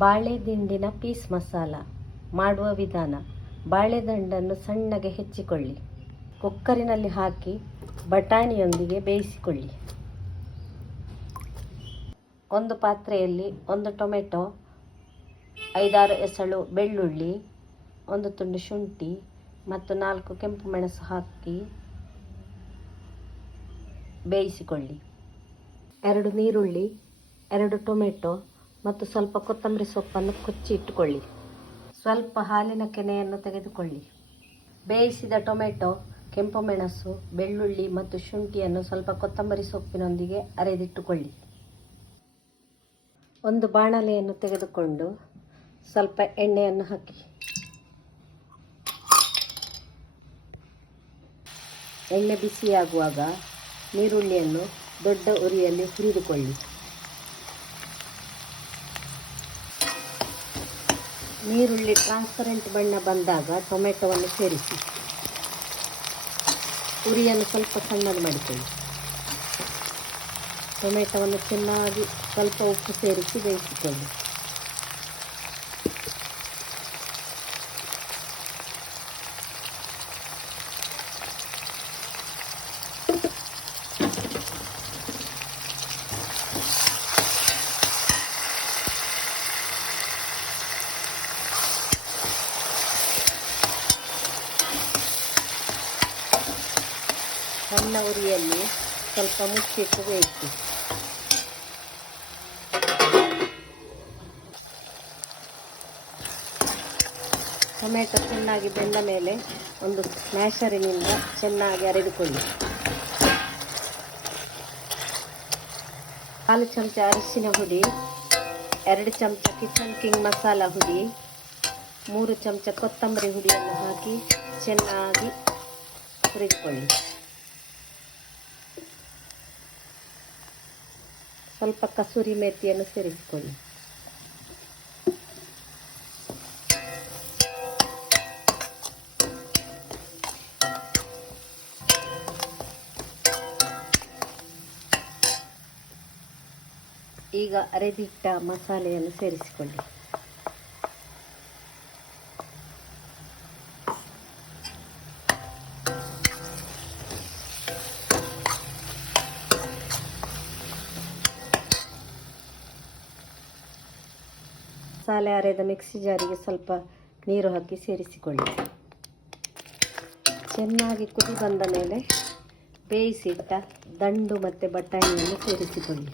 ಬಾಳೆ ದಿಂಡಿನ ಪೀಸ್ ಮಸಾಲ ಮಾಡುವ ವಿಧಾನ. ಬಾಳೆದಂಡನ್ನು ಸಣ್ಣಗೆ ಹೆಚ್ಚಿಕೊಳ್ಳಿ. ಕುಕ್ಕರಿನಲ್ಲಿ ಹಾಕಿ ಬಟಾಣಿಯೊಂದಿಗೆ ಬೇಯಿಸಿಕೊಳ್ಳಿ. ಒಂದು ಪಾತ್ರೆಯಲ್ಲಿ 1 ಟೊಮೆಟೊ, 5-6 ಎಸಳು ಬೆಳ್ಳುಳ್ಳಿ, 1 ತುಂಡು ಶುಂಠಿ ಮತ್ತು 4 ಕೆಂಪು ಮೆಣಸು ಹಾಕಿ ಬೇಯಿಸಿಕೊಳ್ಳಿ. 2 ನೀರುಳ್ಳಿ, 2 ಟೊಮೆಟೊ ಮತ್ತು ಸ್ವಲ್ಪ ಕೊತ್ತಂಬರಿ ಸೊಪ್ಪನ್ನು ಕೊಚ್ಚಿ ಇಟ್ಟುಕೊಳ್ಳಿ. ಸ್ವಲ್ಪ ಹಾಲಿನ ಕೆನೆಯನ್ನು ತೆಗೆದುಕೊಳ್ಳಿ. ಬೇಯಿಸಿದ ಟೊಮೆಟೊ, ಕೆಂಪು ಮೆಣಸು, ಬೆಳ್ಳುಳ್ಳಿ ಮತ್ತು ಶುಂಠಿಯನ್ನು ಸ್ವಲ್ಪ ಕೊತ್ತಂಬರಿ ಸೊಪ್ಪಿನೊಂದಿಗೆ ಅರೆದಿಟ್ಟುಕೊಳ್ಳಿ. ಒಂದು ಬಾಣಲೆಯನ್ನು ತೆಗೆದುಕೊಂಡು ಸ್ವಲ್ಪ ಎಣ್ಣೆಯನ್ನು ಹಾಕಿ. ಎಣ್ಣೆ ಬಿಸಿಯಾಗುವಾಗ ನೀರುಳ್ಳಿಯನ್ನು ದೊಡ್ಡ ಉರಿಯಲ್ಲಿ ಹುರಿದುಕೊಳ್ಳಿ. ನೀರುಳ್ಳಿ ಟ್ರಾನ್ಸ್ಪರೆಂಟ್ ಬಣ್ಣ ಬಂದಾಗ ಟೊಮೆಟೊವನ್ನು ಸೇರಿಸಿ. ಉರಿಯನ್ನು ಸ್ವಲ್ಪ ಸಣ್ಣದು ಮಾಡಿಕೊಳ್ಳಿ. ಟೊಮೆಟೊವನ್ನು ಚೆನ್ನಾಗಿ ಸ್ವಲ್ಪ ಉಪ್ಪು ಸೇರಿಸಿ ಬೇಯಿಸಿಕೊಳ್ಳಿ. ಸಣ್ಣ ಉರಿಯಲ್ಲಿ ಸ್ವಲ್ಪ ಮುಚ್ಚಿಟ್ಟು ಬೇಯಿಸಿ. ಟೊಮೆಟೊ ಚೆನ್ನಾಗಿ ಬೆಂದ ಮೇಲೆ ಒಂದು ಸ್ಮ್ಯಾಷರಿನಿಂದ ಚೆನ್ನಾಗಿ ಅರೆದುಕೊಳ್ಳಿ. 4 ಚಮಚ ಅರಿಶಿನ ಹುಡಿ, 2 ಚಮಚ ಕಿಚನ್ ಕಿಂಗ್ ಮಸಾಲ ಹುಡಿ, 3 ಚಮಚ ಕೊತ್ತಂಬರಿ ಹುಡಿಯನ್ನು ಹಾಕಿ ಚೆನ್ನಾಗಿ ಹುರಿದುಕೊಳ್ಳಿ. ಸ್ವಲ್ಪ ಕಸೂರಿ ಮೆಥಿಯನ್ನು ಸೇರಿಸಿಕೊಳ್ಳಿ. ಈಗ ಅರೆದಿಟ್ಟ ಮಸಾಲೆಯನ್ನು ಸೇರಿಸಿಕೊಳ್ಳಿ. ಮಸಾಲೆ ಅರೆದ ಮಿಕ್ಸಿ ಜಾರಿಗೆ ಸ್ವಲ್ಪ ನೀರು ಹಾಕಿ ಸೇರಿಸಿಕೊಳ್ಳಿ. ಚೆನ್ನಾಗಿ ಕುದಿ ಬಂದ ಮೇಲೆ ಬೇಯಿಸಿಟ್ಟ ದಂಡು ಮತ್ತು ಬಟಾಣಿಯನ್ನು ಸೇರಿಸಿಕೊಳ್ಳಿ.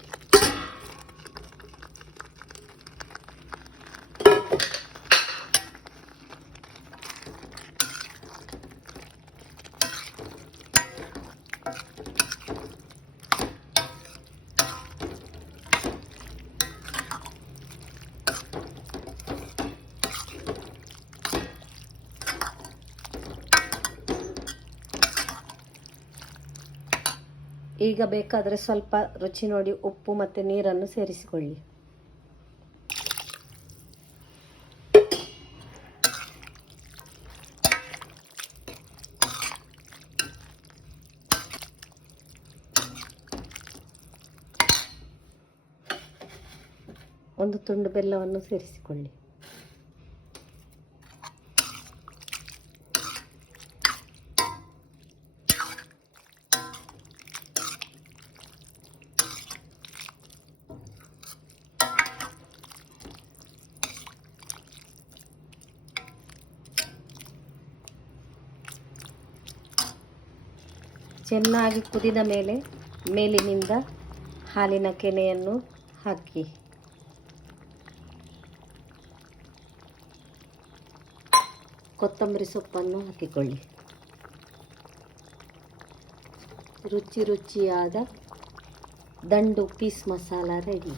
ಈಗ ಬೇಕಾದರೆ ಸ್ವಲ್ಪ ರುಚಿ ನೋಡಿ ಉಪ್ಪು ಮತ್ತು ನೀರನ್ನು ಸೇರಿಸಿಕೊಳ್ಳಿ. ಒಂದು ತುಂಡು ಬೆಲ್ಲವನ್ನು ಸೇರಿಸಿಕೊಳ್ಳಿ. ಚೆನ್ನಾಗಿ ಕುದಿದ ಮೇಲೆ ಮೇಲಿನಿಂದ ಹಾಲಿನ ಕೆನೆಯನ್ನು ಹಾಕಿ. ಕೊತ್ತಂಬರಿ ಸೊಪ್ಪನ್ನು ಹಾಕಿಕೊಳ್ಳಿ. ರುಚಿಯಾದ ದಂಡು ಪೀಸ್ ಮಸಾಲ ರೆಡಿ.